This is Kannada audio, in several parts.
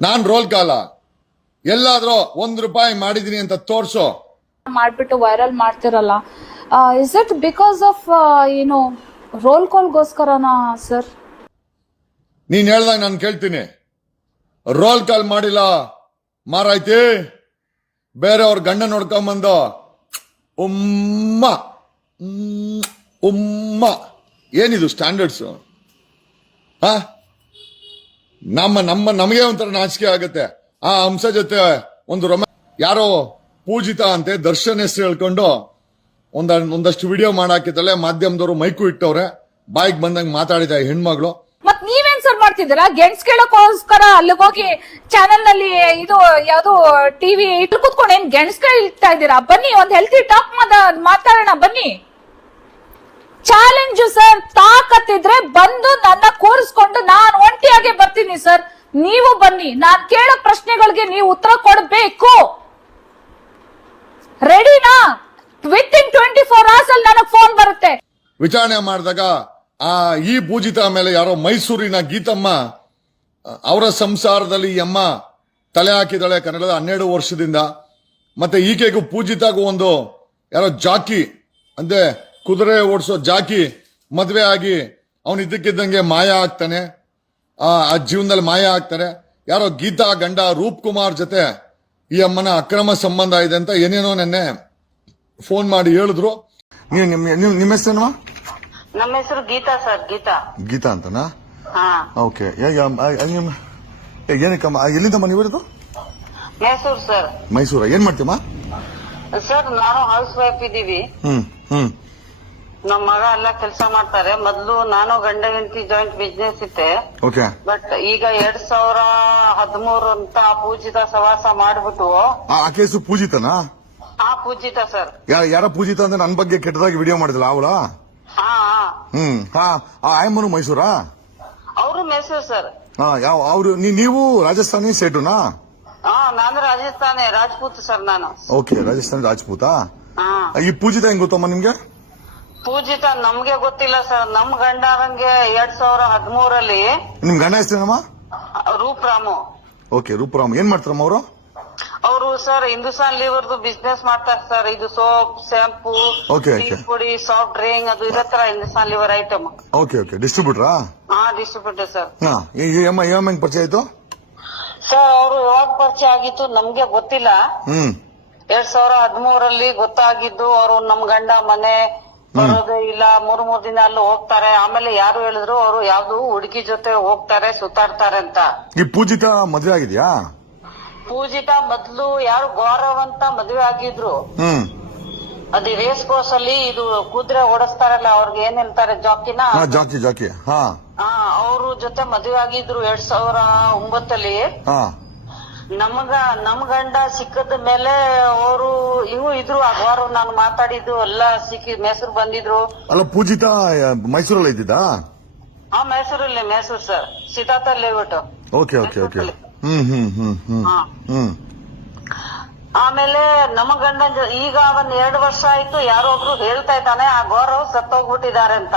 ನಾನ್ ರೋಲ್ ಕಾಲ ಎಲ್ಲಾದ್ರೂ ₹1 ಮಾಡಿದೀನಿ ಅಂತ ತೋರ್ಸೋ. ಮಾಡ್ಬಿಟ್ಟು ವೈರಲ್ ಮಾಡ್ತಿರಲ್ಲ, is it because of roll ಕಾಲ್ಗೋಸ್ಕರನಾ ಸರ್? ನೀನ್ ಹೇಳ್ದಾಗ ನಾನು ಕೇಳ್ತೀನಿ. ರೋಲ್ ಕಾಲ್ ಮಾಡಿಲ್ಲ ಮಾರಾಯ್ತಿ, ಬೇರೆಯವ್ರ ಗಂಡ ನೋಡ್ಕೊಂಬಂದು ಉಮ್ಮ ಉಮ್ಮ. ಏನಿದು ಸ್ಟ್ಯಾಂಡರ್ಡ್ಸ್? ನಮಗೆ ಒಂಥರ ನಾಚಿಕೆ ಆಗುತ್ತೆ. ಆ ಅಂಶ ಜೊತೆ ಒಂದು ಯಾರೋ ಪೂಜಿತಾ ಅಂತೆ ದರ್ಶನ್ ಹೆಸರು ಹೇಳ್ಕೊಂಡು ಒಂದಷ್ಟು ವಿಡಿಯೋ ಮಾಡಾಕಿದ್ದಲ್ಲ, ಮಾಧ್ಯಮದವರು ಮೈಕು ಇಟ್ಟವ್ರೆ, ಬಾಯಿಗೆ ಬಂದಂಗೆ ಮಾತಾಡಿದ ಹೆಣ್ಮಗಳು. ಮತ್ ನೀವೇನ್ ಸರ್ ಮಾಡ್ತಿದ್ದೀರಾ? ಗೆಣ್ಸ್ ಕೇಳೋಕೋಸ್ಕರ ಅಲ್ಲಿಗೆ ಹೋಗಿ ಚಾನೆಲ್ ನಲ್ಲಿ ಇದು ಯಾವ್ದು ಟಿವಿ ಇಟ್ಟು ಕೂತ್ಕೊಂಡು ಏನ್ ಗೆಣ್ಸ್ ಕೇಳ್ತಾ ಇದ್ದೀರಾ? ಬನ್ನಿ, ಒಂದ್ ಹೆಲ್ತಿ ಟಾಕ್ ಮಾತಾಡೋಣ ಬನ್ನಿ. ಚಾಲೆಂಜ್ ಸರ್, ತಾಕತ್ತಿದ್ರೆ ಬಂದು ನನ್ನ ಕೂರಿಸ್ಕೊಂಡು ನಾನು ಒಂಟಿಯಾಗೆ ಬರ್ತೀನಿ ಸರ್. ನೀವು ಬನ್ನಿ, ನಾನ್ ಕೇಳೋ ಪ್ರಶ್ನೆಗಳಿಗೆ ನೀವು ಉತ್ತರ ಕೊಡಬೇಕು. ರೆಡಿನಾ? ವಿತ್ ಇನ್ 24 hours ಅಲ್ಲಿ ನನಗೆ ಫೋನ್ ಬರುತ್ತೆ. ವಿಚಾರಣೆ ಮಾಡಿದಾಗ ಈ ಪೂಜಿತಾ ಮೇಲೆ ಯಾರೋ ಮೈಸೂರಿನ ಗೀತಮ್ಮ ಅವರ ಸಂಸಾರದಲ್ಲಿ ಈ ಅಮ್ಮ ತಲೆ ಹಾಕಿದಾಳೆ ಕನ್ನಡದ 12 ವರ್ಷದಿಂದ. ಮತ್ತೆ ಈಕೆಗೂ ಪೂಜಿತಾಗೂ ಒಂದು ಯಾರೋ ಜಾಕಿ ಅಂದ್ರೆ ಕುದುರೆ ಓಡಿಸೋ ಜಾಕಿ ಮದುವೆ ಆಗಿ ಅವನು ಇದ್ದಕ್ಕಿದ್ದಂಗೆ ಮಾಯ ಆಗ್ತಾನೆ. ಆ ಜೀವನದಲ್ಲಿ ಮಾಯ ಆಗ್ತಾರೆ. ಯಾರೋ ಗೀತಾ ಗಂಡ ರೂಪ್ ಕುಮಾರ್ ಜೊತೆ ಈ ಅಮ್ಮನ ಅಕ್ರಮ ಸಂಬಂಧ ಇದೆ ಅಂತ ಏನೇನೋ ನೆನ್ನೆ ಫೋನ್ ಮಾಡಿ ಹೇಳಿದ್ರು. ನಿಮ್ಮ ಹೆಸರು? ನಮ್ಮ ಹೆಸರು ಗೀತಾ ಸರ್. ಗೀತಾ ಅಂತನಾ? ಓಕೆ. ಏನಕ್ಕಮ್ಮ, ಎಲ್ಲಿಂದಮ್ಮ ನೀವಿರೋದು? ಮೈಸೂರು ಸರ್. ಮೈಸೂರ. ಏನ್ ಮಾಡ್ತೀಮ್ಮ? ಸರ್ ನಾನು ಹೌಸ್ ವೈಫ್ ಇದ್ದೀವಿ. ನಮ್ಮ ಮಗ ಎಲ್ಲ ಕೆಲಸ ಮಾಡ್ತಾರೆ. ಮೊದ್ಲು ನಾನು ಗಂಡ ಹೆಂಡತಿ ಜಾಯಿಂಟ್ ಬಿಸ್ನೆಸ್ ಇತ್ತೆ. ಬಟ್ ಈಗ 2013 ಅಂತ ಪೂಜಿತ ಸವಾಸ ಮಾಡ್ಬಿಟ್ಟು. ಆ ಕೇಸು ಪೂಜಿತನಾ? ಪೂಜಿತ ಸರ್. ಯಾರ ಪೂಜಿತ ಅಂದ್ರೆ ನನ್ನ ಬಗ್ಗೆ ಕೆಟ್ಟದಾಗಿ ವಿಡಿಯೋ ಮಾಡಿದ್ಲ ಅವಳ? ಆಯಮ್ಮನು ಮೈಸೂರಾ? ಅವರು ಮೈಸೂರು ಸರ್. ಯಾವ ಅವರು? ನೀವು ರಾಜಸ್ಥಾನಿ ಸೇಟುನಾ? ನಾನು ರಾಜಸ್ಥಾನಿ ರಾಜ್ಪೂತ್ ಸರ್. ನಾನು ಓಕೆ, ರಾಜಸ್ಥಾನಿ ರಾಜ್ಪೂತಾ? ಈ ಪೂಜಿತ ಹೆಂಗ್ ಗೊತ್ತಮ್ಮ ನಿಮ್ಗೆ? ಪೂಜಿತ ನಮ್ಗೆ ಗೊತ್ತಿಲ್ಲ ಸರ್. ನಮ್ ಗಂಡರಂಗೆ 2013 ನಿಮ್ ಗಂಡ ಹೆಸರೇನಮ್ಮ? ರೂಪರಾಮು. ಓಕೆ, ರೂಪರಾಮ್. ಏನ್ ಮಾಡ್ತಾರಮ್ಮ ಅವರು? ಅವರು ಸರ್ ಹಿಂದೂಸ್ತಾನ್ ಲಿವರ್ದು ಬಿಸ್ನೆಸ್ ಮಾಡ್ತಾರೆ ಸರ್. ಇದು ಸೋಪ್, ಶಾಂಪೂ, ಪುಡಿ, ಸಾಫ್ಟ್ ಡ್ರಿಂಕ್ ಅದು ಇರತ್ತರ Hindustan Lever item. Okay okay. ಡಿಸ್ಟ್ರಿಬ್ಯೂಟರಾ? Distributor sir. ಹೆಂಗ್ ಪರಿಚಯ ಆಯ್ತು ಸರ್? ಅವರು ಯಾವಾಗ ಪರಿಚಯ ಆಗಿತ್ತು ನಮ್ಗೆ ಗೊತ್ತಿಲ್ಲ. 2013 ಗೊತ್ತಾಗಿದ್ದು. ಅವರು ನಮ್ ಗಂಡ ಮನೆ ಬರೋದು ಇಲ್ಲ, 3 ದಿನ ಅಲ್ಲಿ ಹೋಗ್ತಾರೆ. ಆಮೇಲೆ ಯಾರು ಹೇಳಿದ್ರು ಅವರು ಯಾವ್ದು ಹುಡುಗಿ ಜೊತೆ ಹೋಗ್ತಾರೆ, ಸುತ್ತಾಡ್ತಾರೆ ಅಂತ. ಈ ಪೂಜಿತಾ ಮದ್ವೆ ಆಗಿದ್ಯಾ? ಪೂಜಿತಾ ಮೊದ್ಲು ಯಾರು ಗೌರವ್ ಅಂತ ಮದ್ವೆ ಆಗಿದ್ರು. ಅದು ರೇಸ್ ಕೋರ್ಸ್ ಅಲ್ಲಿ ಇದು ಕುದುರೆ ಓಡಿಸ್ತಾರಲ್ಲ, ಅವ್ರಿಗೆ ಏನ್ ಹೇಳ್ತಾರೆ, ಜಾಕಿನ? ಜಾಕಿ. ಅವ್ರ ಜೊತೆ ಮದ್ವೆ ಆಗಿದ್ರು 2009. ನಮ್ ಗಂಡ ಸಿಕ್ಕದ ಮೇಲೆ ಅವರು ಇದ್ರು. ಆ ಗೌರವ್ ನಾನು ಮಾತಾಡಿದ್ದು ಎಲ್ಲ ಸಿಕ್ಕಿ ಮೈಸೂರು ಬಂದಿದ್ರು. ಅಲ್ಲ, ಪೂಜಿತಾ ಮೈಸೂರಲ್ಲಿ ಇದ್ದಿದ್ದಾ? ಮೈಸೂರಲ್ಲಿ, Mysuru sir, Siddhartha layout. Okay okay okay. ಆಮೇಲೆ ನಮ್ಮ ಗಂಡ ಈಗ 2 ವರ್ಷ ಆಯ್ತು. ಯಾರೋ ಒಬ್ರು ಹೇಳ್ತಾ ಇದ್ದಾನೆ ಆ ಗೌರವ್ ಸತ್ತೋಗ್ಬಿಟ್ಟಿದ್ದಾರೆ ಅಂತ.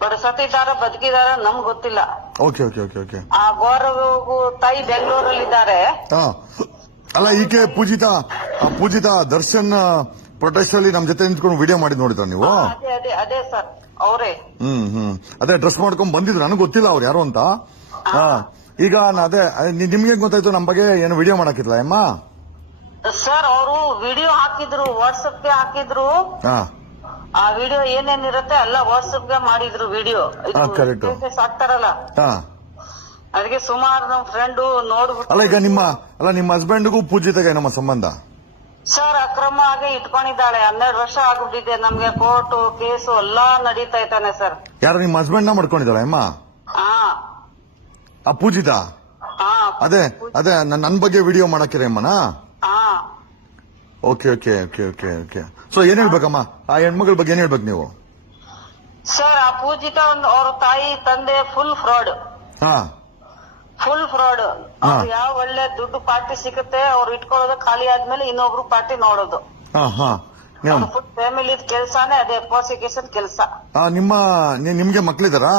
ಬಟ್ ಸತ್ತಿದ್ದಾರೆ ಬದುಕಿದ್ದಾರೆ ನಮ್ಗೆ ಗೊತ್ತಿಲ್ಲ. Okay okay okay okay. ಆ ಗೌರವ್ ತಾಯಿ ಬೆಂಗಳೂರಲ್ಲಿ ಇದ್ದಾರೆ. ಅಲ್ಲ, ಈಕೆ ಪೂಜಿತಾ ದರ್ಶನ್ ಪ್ರೊಟೆಸ್ಟ್ ಅಲ್ಲಿ ನಮ್ ಜೊತೆ ನಿಂತ್ಕೊಂಡು ವಿಡಿಯೋ ಮಾಡಿ ನೋಡಿದ್ರ ನೀವು? ಅದೇ ಸರ್, ಅವರೇ. ಅದೇ ಡ್ರೆಸ್ ಮಾಡ್ಕೊಂಡ್ ಬಂದಿದ್ರು. ನನಗೆ ಗೊತ್ತಿಲ್ಲ ಅವ್ರು ಯಾರು ಅಂತ. ಈಗ ಅದೇ ನಿಮ್ಗೆ ಗೊತ್ತಾಯ್ತು ನಮ್ ಬಗ್ಗೆ ಏನು ವಿಡಿಯೋ ಮಾಡಾಕಿದ್ಲ ಅಮ್ಮ? ಸರ್ ಅವರು ವಿಡಿಯೋ ಹಾಕಿದ್ರು, ವಾಟ್ಸಪ್ಗೆ ಹಾಕಿದ್ರು. ಆ ವಿಡಿಯೋ ಏನೇನಿರುತ್ತೆ ಎಲ್ಲ ವಾಟ್ಸಪ್ಗೆ ಮಾಡಿದ್ರು ವಿಡಿಯೋ. ಹಾಕ್ತಾರಲ್ಲ, ಅದಕ್ಕೆ ಸುಮಾರು ನಮ್ ಫ್ರೆಂಡ್ ನೋಡ್ಬಿಟ್ಟು. ಅಲ್ಲ, ಈಗ ನಿಮ್ಮ ಹಸ್ಬೆಂಡ್ಗೂ ಪೂಜಿತಾಗ ನಮ್ಮ ಸಂಬಂಧ? ಸರ್ ಅಕ್ರಮ ಆಗಿ ಇಟ್ಕೊಂಡಿದ್ದಾಳೆ. 12 ವರ್ಷ ಆಗ್ಬಿಟ್ಟಿದೆ. ನಮ್ಗೆ ಕೋರ್ಟು ಕೇಸು ಎಲ್ಲಾ ನಡೀತಾ ಇದ್ದಾನೆ ಸರ್. ಯಾರು ನಿಮ್ಮ ಹಸ್ಬೆಂಡ್ ನ ಮಾಡ್ಕೊಂಡಿದ್ದಾಳೆ ಅಮ್ಮ? ಆ ಪೂಜಿತಾ? ಅದೇ ನನ್ ಬಗ್ಗೆ ವಿಡಿಯೋ ಮಾಡಾಕಿರ ಅಮ್ಮನ? Okay okay okay okay okay. So ಏನ್ ಹೇಳ್ಬೇಕಮ್ಮ ಆ ಹೆಣ್ಮಗಳ ಬಗ್ಗೆ? ಏನ್ ಹೇಳ್ಬೇಕು ನೀವು? ಸರ್ ಆ ಪೂಜಿತಾ ಅವ್ರ ತಾಯಿ ತಂದೆ ಫುಲ್ ಫ್ರಾಡ್. ಯಾವ ಒಳ್ಳೆ ದುಡ್ಡು ಪಾರ್ಟಿ ಸಿಗುತ್ತೆ ಅವ್ರು ಇಟ್ಕೊಳ್ಳೋದು, ಖಾಲಿ ಆದ್ಮೇಲೆ ಇನ್ನೊಬ್ರು ಪಾರ್ಟಿ ನೋಡೋದು. ಫುಲ್ ಫ್ಯಾಮಿಲಿ ಕೆಲ್ಸಾನೇ ಅದೇ, ಪ್ರೋಸಿಕ್ಯೂಷನ್ ಕೆಲಸ. ನಿಮ್ಗೆ ಮಕ್ಳಿದಾರಾ?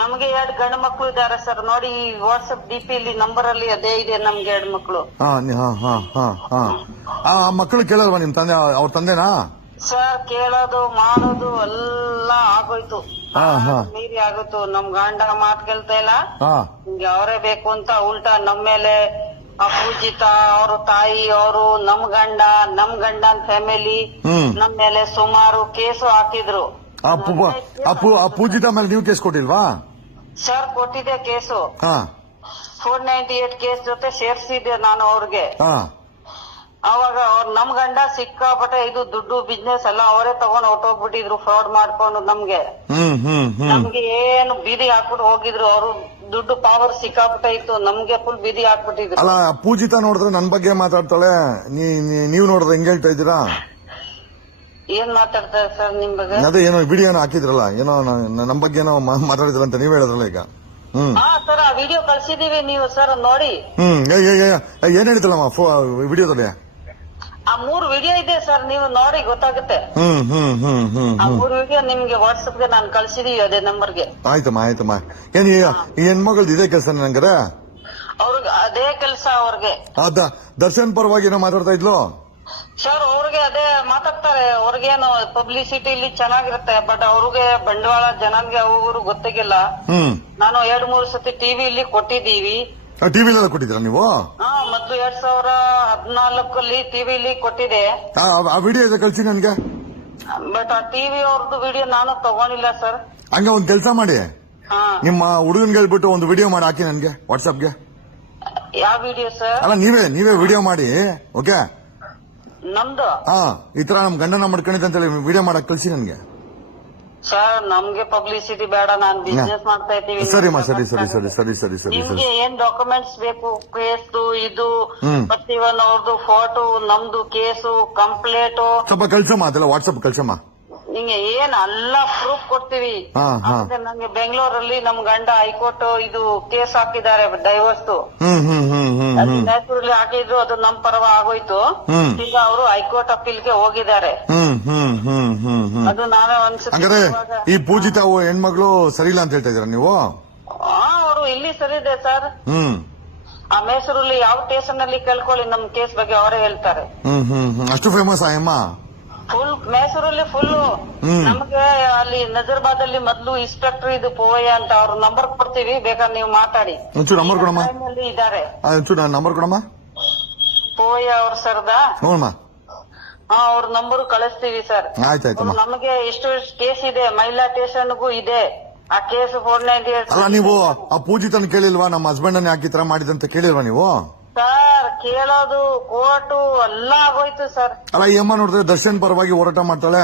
ನಮ್ಗೆ 2 ಗಂಡು ಮಕ್ಳು ಇದಾರೆ ಸರ್. ನೋಡಿ ಈ ವಾಟ್ಸ್ಆಪ್ ಡಿಪಿ ಇಲ್ಲಿ ನಂಬರ್ ಅಲ್ಲಿ ಅದೇ ಇದೆ ನಮ್ಗೆ 2 ಮಕ್ಳು. ಆ ಮಕ್ಕಳು ಕೇಳಲ್ವಾ ನಿಮ್ ತಂದೆ, ಅವ್ರ ತಂದೆನಾ? ಸರ್ ಕೇಳೋದು ಮಾಡೋದು ಎಲ್ಲ ಆಗೋಯ್ತು, ಮೀರಿ ಆಗೋಯ್ತು. ನಮ್ ಗಂಡ ಮಾತ್ ಕೇಳ್ತಾ ಇಲ್ಲ, ನಿಮ್ಗೆ ಅವರೇ ಬೇಕು ಅಂತ ಉಲ್ಟಾ ನಮ್ ಮೇಲೆ ಪೂಜಿತ ಅವ್ರ ತಾಯಿ ಅವರು ನಮ್ ಗಂಡನ್ ಫ್ಯಾಮಿಲಿ ನಮ್ ಮೇಲೆ ಸುಮಾರು ಕೇಸು ಹಾಕಿದ್ರು. ಆ ಪೂಜಿತ ಮೇಲೆ ನೀವು ಕೇಸ್ ಕೊಟ್ಟಿಲ್ವಾ? ಸರ್ ಕೊಟ್ಟಿದ್ದೆ ಕೇಸು. 498 ಕೇಸ್ ಜೊತೆ ಸೇರ್ಸಿದ್ದೆ ನಾನು ಅವ್ರಿಗೆ. ಅವಾಗ ನಮ್ ಗಂಡ ಸಿಕ್ಕಾಪಟ್ಟೆ ಇದು ದುಡ್ಡು ಬಿಸ್ನೆಸ್ ಎಲ್ಲ ಅವರೇ ತಗೊಂಡ್ ಹೊಟ್ಟೋಗ್ಬಿಟ್ಟಿದ್ರು, ಫ್ರಾಡ್ ಮಾಡ್ಕೊಂಡು ನಮ್ಗೆ ಏನು ಬೀದಿ ಹಾಕ್ಬಿಟ್ಟು ಹೋಗಿದ್ರು. ಅವರು ದುಡ್ಡು ಪವರ್ ಸಿಕ್ಕಾಪಟ್ಟೆ ಇತ್ತು, ನಮ್ಗೆ ಫುಲ್ ಬೀದಿ ಹಾಕ್ಬಿಟ್ಟಿದ್ರು. ಅಲ್ಲ ಪೂಜಿತ ನೋಡಿದ್ರೆ ನನ್ ಬಗ್ಗೆ ಮಾತಾಡ್ತಾಳೆ, ನೀವ್ ನೋಡಿದ್ರೆ ಹೆಂಗ್ ಹೇಳ್ತಾ ಇದ್ದೀರಾ? ಏನ್ ಮಾತಾಡ್ತಾರೆ ಸರ್ ನಿಮ್ ಬಗ್ಗೆ? ಅದೇ ಏನೋ ವಿಡಿಯೋನ ಹಾಕಿದ್ರಲ್ಲ, ಏನೋ ನಮ್ ಬಗ್ಗೆ ಏನೋ ಮಾತಾಡಿದ್ರ ಅಂತ ನೀವ್ ಹೇಳಿದ್ರಲ್ಲ ಈಗ. ಹಾ ಸರ್, ಆ ವಿಡಿಯೋ ಕಳ್ಸಿದೀವಿ, ನೀವು ಸರ್ ನೋಡಿ. ಏನ್ ಹೇಳಿದ್ರಲ್ಲಮ್ಮ ವಿಡಿಯೋದಲ್ಲಿ? ಆ 3 ವಿಡಿಯೋ ಇದೆ ಸರ್, ನೀವು ನೋಡಿ ಗೊತ್ತಾಗುತ್ತೆ. ಆ 3 ವಿಡಿಯೋ ನಿಮ್ಗೆ ವಾಟ್ಸ್ಆಪ್ ಗೆ ನಾನು ಕಳ್ಸಿದೀವಿ ಅದೇ ನಂಬರ್ಗೆ. ಆಯ್ತಮ್ಮ. ಏನ್ ಈ ಹೆಣ್ಮಗಳ್ದು ಇದೇ ಕೆಲಸ ನಂಗರ? ಅವ್ರಿಗೆ ಅದೇ ಕೆಲಸ ಅವ್ರಿಗೆ. ದರ್ಶನ್ ಪರವಾಗಿ ಏನೋ ಮಾತಾಡ್ತಾ ಇದ್ಲು ಸರ್. ಅವ್ರಿಗೆ ಅದೇ ಮಾತಾಡ್ತಾರೆ, ಅವ್ರಿಗೇನು ಪಬ್ಲಿಸಿಟಿ ಇಲ್ಲಿ ಚೆನ್ನಾಗಿರುತ್ತೆ, ಬಟ್ ಅವ್ರಿಗೆ ಬಂಡವಾಳ ಜನನ್ಗೆ ಅವರು ಗೊತ್ತಾಗಿಲ್ಲ. ನಾನು 2-3 ಸತಿ ಟಿವಿಲಿ ಕೊಟ್ಟಿದ್ದೀವಿ. ಟಿವಿಲೆಲ್ಲ ಕೊಟ್ಟಿದ್ರ ನೀವು? ಮೊದ್ಲು 2014 ಟಿವಿಲಿ ಕೊಟ್ಟಿದೆ. ಆ ವಿಡಿಯೋ ಕಳ್ಸಿ ನನ್ಗೆ. ಬಟ್ ಆ ಟಿವಿ ಅವ್ರದ್ದು ವಿಡಿಯೋ ನಾನು ತಗೊಂಡಿಲ್ಲ ಸರ್. ಹಂಗ ಒಂದ್ ಕೆಲಸ ಮಾಡಿ, ನಿಮ್ಮ ಹುಡುಗನ್ಗೆ ಹೇಳ್ಬಿಟ್ಟು ಒಂದು ವಿಡಿಯೋ ಮಾಡಿ ಹಾಕಿ ನನ್ಗೆ ವಾಟ್ಸ್ಆಪ್ಗೆ. ಯಾವ ವಿಡಿಯೋ ಸರ್? ಅಲ್ಲ ನೀವೇ ವಿಡಿಯೋ ಮಾಡಿ. ಓಕೆ, ನಮ್ದು ಈ ತರ ನಮ್ ಗಂಡನ ಮಾಡ್ಕೊಂಡಿದ್ದ ಅಂತ ಹೇಳಿ ವಿಡಿಯೋ ಮಾಡಕ್ ಕಳ್ಸಿ ನನ್ಗೆ. ಸರ್ ನಮ್ಗೆ ಪಬ್ಲಿಸಿಟಿ ಬೇಡ, ನಾನ್ ಬಿಸ್ನೆಸ್ ಮಾಡ್ತಾ ಇದ್ದೀವಿ. ಸರಿಮಾ, ಸರಿ. ನಿಮ್ಗೆ ಏನ್ ಡಾಕ್ಯುಮೆಂಟ್ಸ್ ಬೇಕು? ಕೇಸು ಇದು ಪ್ರತಿಯೊಂದು ಅವ್ರದ್ದು ಫೋಟೋ, ನಮ್ದು ಕೇಸು ಕಂಪ್ಲೇಟು ಸ್ವಲ್ಪ ಕಳ್ಸಮ್ಮ, ಅದೆಲ್ಲ ವಾಟ್ಸ್ಆಪ್ ಕಳ್ಸಮ್ಮ. ನಿಂಗೆ ಏನ್ ಎಲ್ಲ ಪ್ರೂಫ್ ಕೊಡ್ತೀವಿ. ನಂಗೆ ಬೆಂಗಳೂರಲ್ಲಿ ನಮ್ ಗಂಡ ಹೈಕೋರ್ಟ್ ಇದು ಕೇಸ್ ಹಾಕಿದ್ದಾರೆ, ಡೈವರ್ಸ್ ನ್ಯಾಚುರಲಿ ಹಾಕಿದ್ರು, ಅದು ನಮ್ ಪರವ ಆಗೋಯ್ತು. ಈಗ ಅವರು ಹೈಕೋರ್ಟ್ ಅಪೀಲ್ಗೆ ಹೋಗಿದ್ದಾರೆ. ಅದು ನಾವೇ ಹಂಗಾರೆ ಈ ಪೂಜಿತ ಹೆಣ್ಮಗಳು ಸರಿ ಇಲ್ಲ ಅಂತ ಹೇಳ್ತಾ ಇದೀರ ನೀವು? ಅವರು ಇಲ್ಲಿ ಸರಿ ಇದೆ ಸರ್. ಆ ಮೈಸೂರಲ್ಲಿ ಯಾವ ಸ್ಟೇಷನ್ ಅಲ್ಲಿ ಕೇಳ್ಕೊಳ್ಳಿ, ನಮ್ ಕೇಸ್ ಬಗ್ಗೆ ಅವರೇ ಹೇಳ್ತಾರೆ. ಅಷ್ಟು ಫೇಮಸ್ ಅಮ್ಮ? ಫುಲ್ ಮೈಸೂರಲ್ಲಿ ಫುಲ್. ನಮ್ಗೆ ಅಲ್ಲಿ ನಜರ್ಬಾದ್ ಅಲ್ಲಿ ಮೊದ್ಲು ಇನ್ಸ್ಪೆಕ್ಟರ್ ಇದು ಪೋಯ ಅಂತ ಅವ್ರ ನಂಬರ್ ಕೊಡ್ತೀವಿ, ಬೇಕಾದ್ರೆ ನೀವು ಮಾತಾಡಿ. ಒಂಚೂರು ನಂಬರ್ ಕೊಡಮ್ಮ. ಇದಾರೆ, ಒಂಚೂರು ನಂಬರ್ ಕೊಡಮ್ಮ. ಪೋಯ ಅವ್ರ ಸರ್ದ ಅವ್ರ ನಂಬರ್ ಕಳಿಸ್ತೀವಿ ಸರ್. ಆಯ್ತಾಯ್ತು. ನಮಗೆ ಎಷ್ಟು ಕೇಸ್ ಇದೆ, ಮಹಿಳಾ ಸ್ಟೇಷನ್ಗೂ ಇದೆ ಆ ಕೇಸ್. 498. ಅಲ್ಲ ನೀವು ಆ ಪೂಜಿತನ ಕೇಳಿಲ್ವಾ? ನಮ್ಮ ಹಸ್ಬೆಂಡ್ ಅನ್ನ ಯಾಕೆ ಈ ತರ ಮಾಡಿದಂತ ಕೇಳಿಲ್ವಾ ನೀವು? ಸರ್ ಕೇಳೋದು ಕೋರ್ಟು ಎಲ್ಲ ಆಗೋಯ್ತು ಸರ್. ಅಲ್ಲ ಈ ಅಮ್ಮ ನೋಡಿದ್ರೆ ದರ್ಶನ್ ಪರವಾಗಿ ಹೋರಾಟ ಮಾಡ್ತಾಳೆ.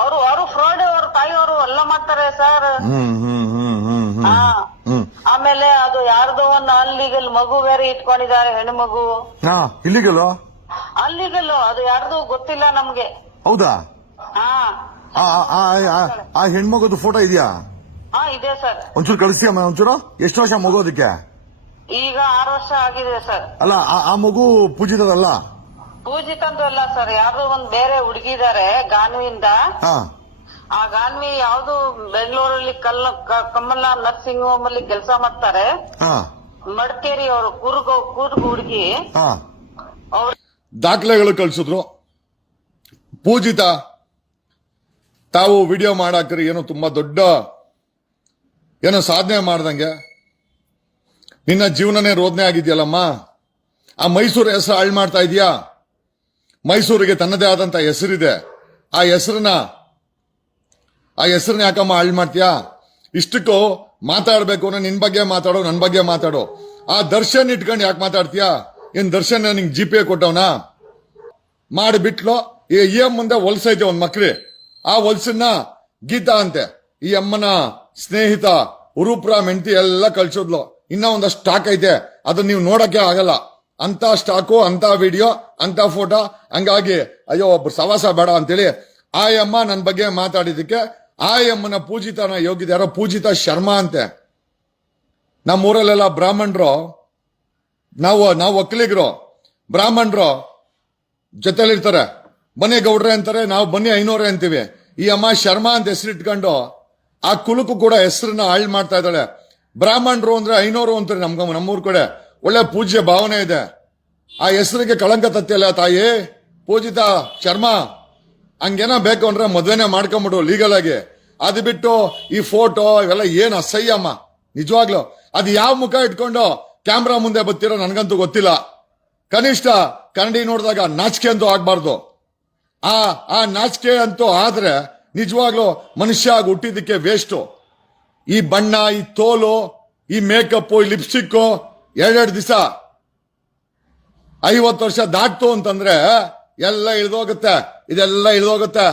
ಅವರು ಫ್ರಾಡ್, ಅವ್ರ ತಾಯಿಯವರು ಎಲ್ಲ ಮಾಡ್ತಾರೆ ಸರ್. ಆಮೇಲೆ ಅದು ಯಾರ್ದೋ ಒಂದು ಅನ್ಲೀಗಲ್ ಮಗು ಬೇರೆ ಇಟ್ಕೊಂಡಿದ್ದಾರೆ, ಹೆಣ್ಣು ಮಗು. ಇಲ್ಲಿಗಲ್ ಅದು ಯಾರ್ದು ಗೊತ್ತಿಲ್ಲ ನಮ್ಗೆ. ಹೌದಾ? ಆ ಹೆಣ್ಮಗುದು ಫೋಟೋ ಇದೆಯಾ? ಇದೆ ಸರ್. ಒಂಚೂರು ಕಳಿಸಿ ಅಮ್ಮ. ಒಂಚೂರು ಎಷ್ಟು ವರ್ಷ ಮಗು ಅದಕ್ಕೆ? ಈಗ 6 ವರ್ಷ ಆಗಿದೆ ಸರ್. ಅಲ್ಲ ಆ ಮಗು ಪೂಜಿತದಲ್ಲ? ಪೂಜಿತಂದು ಅಲ್ಲ ಸರ್, ಯಾರ್ದು ಒಂದ್ ಬೇರೆ ಹುಡುಗಿದ್ದಾರೆ ಗಾನ್ವಿಯಿಂದ. ಆ ಗಾನ್ವಿ ಯಾವ್ದು ಬೆಂಗಳೂರಲ್ಲಿ ಕಮಲ ನರ್ಸಿಂಗ್ ಹೋಮ್ ಅಲ್ಲಿ ಕೆಲಸ ಮಾಡ್ತಾರೆ. ಮಡಿಕೇರಿ ಅವರು ಕೂರ್ಗು ಹುಡುಗಿ. ದಾಖಲೆಗಳು ಕಳ್ಸಿದ್ರು. ಪೂಜಿತ ತಾವು ವಿಡಿಯೋ ಮಾಡಾಕ್ರಿ ಏನೋ ತುಂಬಾ ದೊಡ್ಡ ಏನೋ ಸಾಧನೆ ಮಾಡ್ದಂಗೆ, ನಿನ್ನ ಜೀವನನೇ ರೋದನೆ ಆಗಿದ್ಯಲ್ಲಮ್ಮ, ಆ ಮೈಸೂರು ಹೆಸರು ಹಾಳು ಮಾಡ್ತಾ ಇದೀಯಾ. ಮೈಸೂರಿಗೆ ತನ್ನದೇ ಆದಂತ ಹೆಸರಿದೆ, ಆ ಹೆಸರನ್ನ ಯಾಕಮ್ಮ ಹಾಳು ಮಾಡ್ತೀಯಾ? ಇಷ್ಟಕ್ಕೂ ಮಾತಾಡ್ಬೇಕು ಅಂದ್ರೆ ನಿನ್ ಬಗ್ಗೆ ಮಾತಾಡೋ, ನನ್ ಬಗ್ಗೆ ಮಾತಾಡೋ. ಆ ದರ್ಶನ್ ಇಟ್ಕೊಂಡು ಯಾಕೆ ಮಾತಾಡ್ತೀಯಾ? ಏನ್ ದರ್ಶನ್ ನಿಂಗೆ GPA ಕೊಟ್ಟವನ? ಮಾಡಿಬಿಟ್ಲು. ಈ ಮುಂದೆ ಹೊಲ್ಸೈತೆ ಒಂದ್ ಮಕ್ಳಿ, ಆ ಹೊಲ್ಸನ್ನ ಗೀತಾ ಅಂತೆ ಈ ಅಮ್ಮನ ಸ್ನೇಹಿತ ಉರೂಪ್ರಾಮ್ ಹೆಂಡತಿ ಎಲ್ಲ ಕಳ್ಸಿದ್ಲು. ಇನ್ನ ಒಂದಷ್ಟು ಸ್ಟಾಕ್ ಐತೆ, ಅದನ್ನ ನೀವು ನೋಡಕ್ಕೆ ಆಗಲ್ಲ. ಅಂತ ಸ್ಟಾಕು, ಅಂತ ವಿಡಿಯೋ, ಅಂತ ಫೋಟೋ. ಹಂಗಾಗಿ ಅಯ್ಯೋ ಒಬ್ರು ಸವಾಸ ಬೇಡ ಅಂತೇಳಿ ಆ ಅಮ್ಮ ನನ್ ಬಗ್ಗೆ ಮಾತಾಡಿದಕ್ಕೆ ಆ ಅಮ್ಮನ ಪೂಜಿತನ ಯೋಗಿದ್ಯಾರೋ ಪೂಜಿತ ಶರ್ಮಾ ಅಂತೆ. ನಮ್ಮೂರಲ್ಲೆಲ್ಲ ಬ್ರಾಹ್ಮಣರು, ನಾವು ಒಕ್ಕಲಿಗರು, ಬ್ರಾಹ್ಮಣರು ಜೊತೆಲಿರ್ತಾರೆ. ಬನ್ನಿ ಗೌಡ್ರೆ ಅಂತಾರೆ, ನಾವು ಬನ್ನಿ ಐನೋರೆ ಅಂತೀವಿ. ಈ ಅಮ್ಮ ಶರ್ಮಾ ಅಂತ ಹೆಸರಿಟ್ಕೊಂಡು ಆ ಕುಲಕ್ಕೂ ಕೂಡ ಹೆಸರನ್ನ ಹಾಳು ಮಾಡ್ತಾ ಇದ್ದಾಳೆ. ಬ್ರಾಹ್ಮಣರು ಅಂದ್ರೆ ಐನೋರು ಅಂತಾರೆ ನಮ್ಮೂರ್ ಕಡೆ. ಒಳ್ಳೆ ಪೂಜ್ಯ ಭಾವನೆ ಇದೆ. ಆ ಹೆಸರಿಗೆ ಕಳಂಕ ತತ್ತಿಯಲ್ಲ ತಾಯಿ ಪೂಜಿತಾ ಶರ್ಮಾ. ಹಂಗೇನ ಬೇಕು ಅಂದ್ರೆ ಮದ್ವೆನೆ ಮಾಡ್ಕೊಂಬಿಡು ಲೀಗಲ್ ಆಗಿ. ಅದು ಬಿಟ್ಟು ಈ ಫೋಟೋ ಇವೆಲ್ಲ ಏನ್ ಅಸಹ್ಯಮ್ಮ ನಿಜವಾಗ್ಲು. ಅದು ಯಾವ ಮುಖ ಇಟ್ಕೊಂಡು ಕ್ಯಾಮ್ರಾ ಮುಂದೆ ಬರ್ತಿರೋ ನನ್ಗಂತೂ ಗೊತ್ತಿಲ್ಲ. ಕನಿಷ್ಠ ಕನ್ನಡಿ ನೋಡಿದಾಗ ನಾಚಿಕೆ ಅಂತೂ ಆಗ್ಬಾರ್ದು. ಆ ನಾಚಿಕೆ ಅಂತೂ ಆದ್ರೆ ನಿಜವಾಗ್ಲೂ ಮನುಷ್ಯ ಆಗಿ ಹುಟ್ಟಿದ್ದಕ್ಕೆ ವೇಸ್ಟು. ಈ ಬಣ್ಣ, ಈ ತೋಲು, ಈ ಮೇಕಪ್, ಈ ಲಿಪ್ಸ್ಟಿಕ್ 2 ದಿವಸ 50 ವರ್ಷ ದಾಟ್ತು ಅಂತಂದ್ರೆ ಎಲ್ಲ ಇಳಿದೋಗುತ್ತೆ. ಇದೆಲ್ಲ ಇಳಿದೋಗುತ್ತೆ.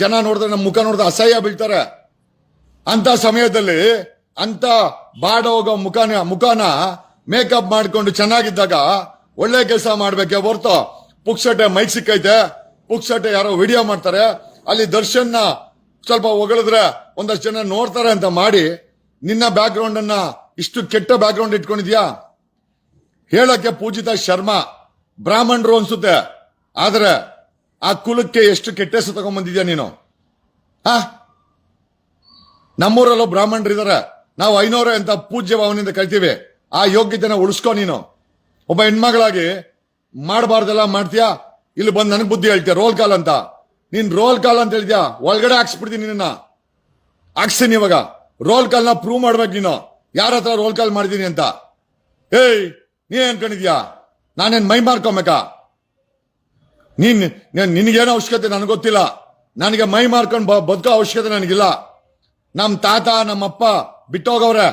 ಜನ ನೋಡಿದ್ರೆ ನಮ್ಮ ಮುಖ ನೋಡಿದ್ರೆ ಅಸಹ್ಯ ಬೀಳ್ತಾರೆ. ಅಂತ ಸಮಯದಲ್ಲಿ ಅಂತ ಬಾಡೋಗೋ ಮುಖನ ಮೇಕಪ್ ಮಾಡ್ಕೊಂಡು ಚೆನ್ನಾಗಿದ್ದಾಗ ಒಳ್ಳೆ ಕೆಲಸ ಮಾಡ್ಬೇಕೆ ಹೊರ್ತು ಪುಕ್ಸಟೆ ಮೈಕ್ ಸಿಕ್ಕೈತೆ, ಪುಕ್ಸಟೆ ಯಾರೋ ವಿಡಿಯೋ ಮಾಡ್ತಾರೆ, ಅಲ್ಲಿ ದರ್ಶನ್ನ ಸ್ವಲ್ಪ ಹೊಗಳಿದ್ರೆ ಒಂದಷ್ಟು ಜನ ನೋಡ್ತಾರೆ ಅಂತ ಮಾಡಿ ನಿನ್ನ ಬ್ಯಾಕ್ ಗ್ರೌಂಡ್ ಅನ್ನ ಇಷ್ಟು ಕೆಟ್ಟ ಬ್ಯಾಕ್ ಗ್ರೌಂಡ್ ಇಟ್ಕೊಂಡಿದ್ಯಾ. ಹೇಳಕ್ಕೆ ಪೂಜಿತಾ ಶರ್ಮಾ ಬ್ರಾಹ್ಮಣರು ಅನ್ಸುತ್ತೆ, ಆದ್ರೆ ಆ ಕುಲಕ್ಕೆ ಎಷ್ಟು ಕೆಟ್ಟ ಹೆಸರು ತಗೊಂಡ್ಬಂದಿದ್ಯಾ ನೀನು. ನಮ್ಮೂರಲ್ಲೂ ಬ್ರಾಹ್ಮಣರು ಇದಾರೆ, ನಾವು ಐನೋರೆ ಅಂತ ಪೂಜ್ಯ ಭಾವನೆಯಿಂದ ಕರಿತೀವಿ. ಆ ಯೋಗ್ಯತೆನ ಉಳಿಸ್ಕೊ ನೀನು. ಒಬ್ಬ ಹೆಣ್ಮಗಳಾಗಿ ಮಾಡಬಾರ್ದೆಲ್ಲ ಮಾಡ್ತೀಯಾ, ಇಲ್ಲಿ ಬಂದು ನನಗೆ ಬುದ್ಧಿ ಹೇಳ್ತೀಯ ರೋಲ್ ಕಾಲ್ ಅಂತ. ನೀನ್ ರೋಲ್ ಕಾಲ್ ಅಂತ ಹೇಳಿದ್ಯಾ, ಒಳಗಡೆ ಹಾಕ್ಸ್ಬಿಡ್ತೀನಿ ನಿನ್ನ. ಹಾಕ್ಸ್ತೀನಿ ಇವಾಗ. ರೋಲ್ ಕಾಲ್ನ ಪ್ರೂವ್ ಮಾಡ್ಬೇಕು ನೀನು, ಯಾರ ಹತ್ರ ರೋಲ್ ಕಾಲ್ ಮಾಡಿದೀನಿ ಅಂತ. ಏಯ್ ನೀ ಅನ್ಕೊಂಡಿದ್ಯಾ ನಾನೇನ್ ಮೈ ಮಾರ್ಕೊಬೇಕಾ? ನಿನಗೇನೋ ಅವಶ್ಯಕತೆ ನನಗೆ ಗೊತ್ತಿಲ್ಲ. ನನಗೆ ಮೈ ಮಾರ್ಕೊಂಡು ಬದುಕೋ ಅವಶ್ಯಕತೆ ನನಗಿಲ್ಲ. ನಮ್ ತಾತ ನಮ್ಮಪ್ಪ ಬಿಟ್ಟೋಗವ್ರೆ,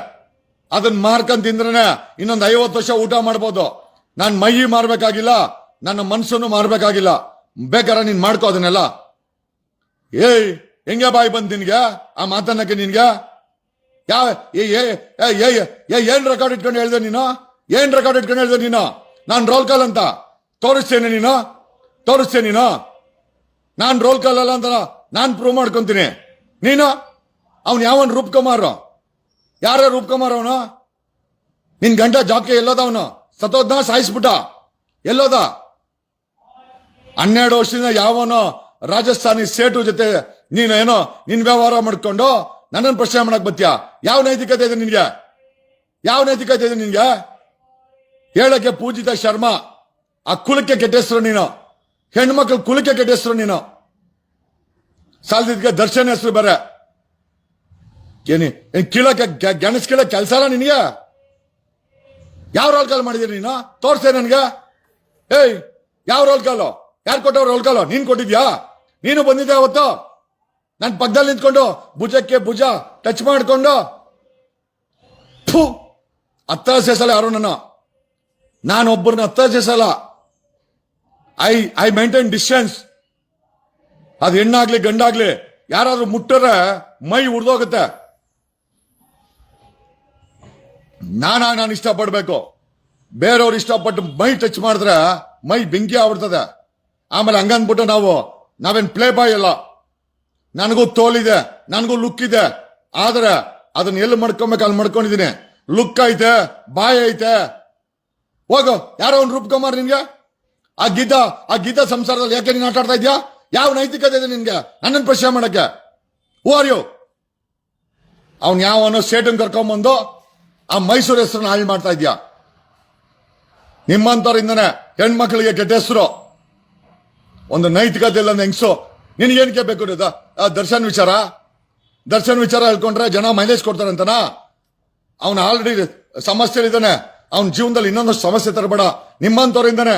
ಅದನ್ನ ಮಾರ್ಕೊಂಡ್ ತಿಂದ್ರೆ ಇನ್ನೊಂದು 50 ವರ್ಷ ಊಟ ಮಾಡ್ಬೋದು. ನಾನ್ ಮೈ ಮಾರ್ಬೇಕಾಗಿಲ್ಲ, ನನ್ನ ಮನ್ಸನ್ನು ಮಾರ್ಬೇಕಾಗಿಲ್ಲ. ಬೇಕಾರೆ ನೀನ್ ಮಾಡ್ಕೋ ಅದನ್ನೆಲ್ಲ. ಏಯ್ ಹೆಂಗೆ ಬಾಯಿ ಬಂದ್ ನಿನ್ಗೆ ಆ ಮಾತನ್ನಕ್ಕೆ? ನಿನ್ಗೆ ಯಾವ ಏನ್ ರೆಕಾರ್ಡ್ ಇಟ್ಕೊಂಡು ಹೇಳ್ದೆ ನೀನು? ಏನ್ ರೆಕಾರ್ಡ್ ಇಟ್ಕೊಂಡು ಹೇಳ್ದೆ ನೀನು? ನಾನ್ ರೋಲ್ ಕಾಲ್ ಅಂತ ತೋರಿಸ್ತೇನೆ ನೀನು? ನಾನ್ ರೋಲ್ ಕಾಲ್ ಅಲ್ಲ ಅಂತ ನಾನ್ ಪ್ರೂವ್ ಮಾಡ್ಕೊಂತೀನಿ. ನೀನು ಅವನ್ ಯಾವನ್ ರೂಪ್ಕುಮಾರ್? ಯಾರ ರೂಪ್ಕುಮಾರ್ ಅವನು? ನಿನ್ ಗಂಡ ಜಾಕೆ ಎಲ್ಲೋದ? ಅವನು ಸತ್ತೋದ್ನ ಸಾಯಿಸ್ಬಿಟ್ಟ? ಎಲ್ಲೋದ? 12 ವರ್ಷದಿಂದ ಯಾವನೋ ರಾಜಸ್ಥಾನಿ ಸೇಟು ಜೊತೆ ನೀನು ಏನೋ ನಿನ್ ವ್ಯವಹಾರ ಮಾಡ್ಕೊಂಡು ನನ್ನನ್ನು ಪ್ರಶ್ನೆ ಮಾಡಕ್ ಬತ್ತೀಯ? ಯಾವ ನೈತಿಕತೆ ಇದೆ ನಿನ್ಗೆ? ಯಾವ ನೈತಿಕತೆ ಇದೆ ನಿನ್ಗೆ? ಹೇಳಕ್ಕೆ ಪೂಜಿತಾ ಶರ್ಮಾ ಆ ಕುಲಕ್ಕೆ ಕೆಟ್ಟ ಹೆಸರು ನೀನು. ಹೆಣ್ಮಕ್ಳು ಕುಲಕ್ಕೆ ಕೆಟ್ಟ ಹೆಸರು ನೀನು. ಸಾಲದಿದ್ಕೆ ದರ್ಶನ್ ಹೆಸರು ಬೇರೆ. ಕೀಳಕ್ಕೆ ಗೆಣಸ್ ಕೀಳಕ್ ಕೆಲಸ ಅಲ್ಲ ನಿನಗೆ? ಯಾವ ರೋಲ್ ಕಾಲ್ ಮಾಡಿದೀರಿ ನೀನು? ತೋರ್ಸೆ ನನ್ಗೆ. ಏಯ್ ಯಾವ ರೋಲ್ ಕಾಲು? ಯಾರು ಕೊಟ್ಟವ್ರು ರೋಲ್ ಕಾಲು? ನೀನ್ ಕೊಟ್ಟಿದ್ಯಾ? ನೀನು ಬಂದಿದ್ದೆ ಅವತ್ತು ನನ್ ಪಕ್ಕದಲ್ಲಿ ನಿಂತ್ಕೊಂಡು ಭುಜಕ್ಕೆ ಭುಜ ಟಚ್ ಮಾಡ್ಕೊಂಡು ಹತ್ತ ಸೇಸಲ್ಲ ಯಾರು ನನ್ನ. ನಾನೊಬ್ಬರನ್ನ ಹತ್ತ ಸೇಸಲ್ಲ. I maintain distance. ಅದು ಹೆಣ್ಣಾಗ್ಲಿ ಗಂಡಾಗ್ಲಿ ಯಾರಾದ್ರೂ ಮುಟ್ಟರೆ ಮೈ ಉಡ್ದೋಗುತ್ತೆ. ನಾನು ಇಷ್ಟಪಡ್ಬೇಕು. ಬೇರೆಯವ್ರು ಇಷ್ಟಪಟ್ಟು ಮೈ ಟಚ್ ಮಾಡಿದ್ರೆ ಮೈ ಬೆಂಕಿ ಆಗ್ಬಿಡ್ತದೆ. ಆಮೇಲೆ ಹಂಗನ್ಬಿಟ್ಟು ನಾವೇನ್ ಪ್ಲೇ ಬಾಯ್ ಅಲ್ಲ. ನನಗೂ ತೋಲಿದೆ, ನನಗೂ ಲುಕ್ ಇದೆ. ಆದ್ರೆ ಅದನ್ನ ಎಲ್ಲಿ ಮಾಡ್ಕೊಬೇಕು ಅಲ್ಲಿ ಮಾಡ್ಕೊಂಡಿದೀನಿ. ಲುಕ್ ಐತೆ, ಬಾಯ್ ಐತೆ. ಹೋಗು, ಯಾರೋ ಒಂದು ರೂಪ್ಕುಮಾರ್ ನಿನ್ಗೆ? ಆ ಗೀತಾ ಸಂಸಾರದಲ್ಲಿ ಯಾಕೆ ನೀನ್ ಆಟ ಆಡ್ತಾ ಇದ್ಯಾ? ಯಾವ ನೈತಿಕತೆ ಇದೆ ನಿನ್ಗೆ ನನ್ನನ್ನು ಪ್ರಶ್ನೆ ಮಾಡಕ್ಕೆ? Who are you? ಅವ್ನ್ ಯಾವನೋ ಸೇಟನ್ ಕರ್ಕೊಂಬಂದು ಆ ಮೈಸೂರು ಹೆಸರನ್ನ ಹಾಳು ಮಾಡ್ತಾ ಇದ್ಯಾ. ನಿಮ್ಮಂತವರಿಂದನೇ ಹೆಣ್ಮಕ್ಳಿಗೆ ಕೆಟ್ಟ ಹೆಸರು. ಒಂದು ನೈತಿಕತೆ ಇಲ್ಲ ಹೆಂಗ್ಸು. ನಿನ್ಗೇನಕ್ಕೆ ಬೇಕು? ದರ್ಶನ್ ವಿಚಾರ ಹೇಳ್ಕೊಂಡ್ರೆ ಜನ ಮೈಲೇಜ್ ಕೊಡ್ತಾರಂತನ? ಅವನು ಆಲ್ರೆಡಿ ಸಮಸ್ಯೆಲಿದ್ದಾನೆ. ಅವನ ಜೀವನದಲ್ಲಿ ಇನ್ನೊಂದಷ್ಟು ಸಮಸ್ಯೆ ತರಬೇಡ. ನಿಮ್ಮಂತವರಿಂದನೇ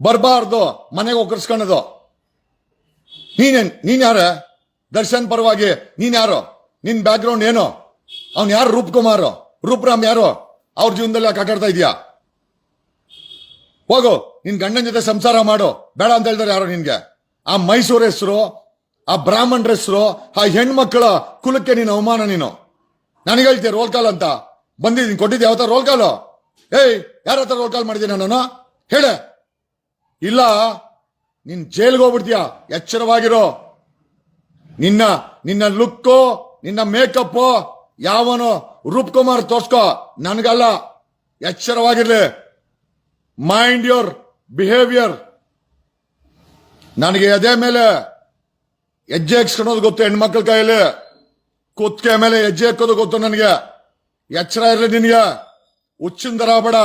ಬರಬಾರ್ದು ಮನೆಗೆ ಒಕ್ಕರ್ಸ್ಕೊಳ್ಳೋದು. ನೀನ್ ಯಾರ? ದರ್ಶನ್ ಪರವಾಗಿ ನೀನ್ ಯಾರು? ನಿನ್ ಬ್ಯಾಕ್ ಗ್ರೌಂಡ್ ಏನು? ಅವ್ನು ಯಾರು? ರೂಪ್ಕುಮಾರ್, ರೂಪ್ರಾಮ್ ಯಾರು? ಅವ್ರ ಜೀವನದಲ್ಲಿ ಯಾಕೆ ಆಟಾಡ್ತಾ ಇದೀಯಾ? ಹೋಗು, ನಿನ್ ಗಂಡನ ಜೊತೆ ಸಂಸಾರ ಮಾಡು. ಬೇಡ ಅಂತ ಹೇಳ್ತಾರೆ ಯಾರು ನಿನ್ಗೆ? ಆ ಮೈಸೂರು ಹೆಸರು, ಆ ಬ್ರಾಹ್ಮಣರ ಹೆಸರು, ಆ ಹೆಣ್ಮಕ್ಳ ಕುಲಕ್ಕೆ ನೀನು ಅವಮಾನ. ನೀನು ನನಗೆ ಹೇಳ್ತೀಯ ರೋಲ್ ಕಾಲ್ ಅಂತ? ಬಂದಿದ್ದೀನಿ, ಕೊಟ್ಟಿದ್ದೆ ಯಾವತ್ತ ರೋಲ್ ಕಾಲು? ಏಯ್ ಯಾರ ಹತ್ರ ರೋಲ್ ಕಾಲ್ ಮಾಡಿದ್ದೀನಿ ನಾನು? ಹೇಳೆ. ಇಲ್ಲ, ನೀನ್ ಜೈಲ್ಗೆ ಹೋಗ್ಬಿಡ್ತೀಯ. ಎಚ್ಚರವಾಗಿರೋ. ನಿನ್ನ ಲುಕ್ಕು, ನಿನ್ನ ಮೇಕಪ್ ಯಾವನು ರೂಪ್ಕುಮಾರ್ ತೋರ್ಸ್ಕೋ, ನನ್ಗಲ್ಲ. ಎಚ್ಚರವಾಗಿರ್ಲಿ. Mind your behaviour. ನನಗೆ ಅದೇ ಮೇಲೆ ಹೆಜ್ಜೆ ಹಾಕ್ಸ್ಕೊಳೋದು ಗೊತ್ತು ಹೆಣ್ಮಕ್ಳ ಕೈಯಲ್ಲಿ. ಕುತ್ತಿಗೆ ಮೇಲೆ ಹೆಜ್ಜೆ ಹಾಕೋದು ಗೊತ್ತು ನನಗೆ. ಎಚ್ಚರ ಇರಲಿ ನಿನ್ಗೆ, ಹುಚ್ಚಿಂದರ ಬೇಡ.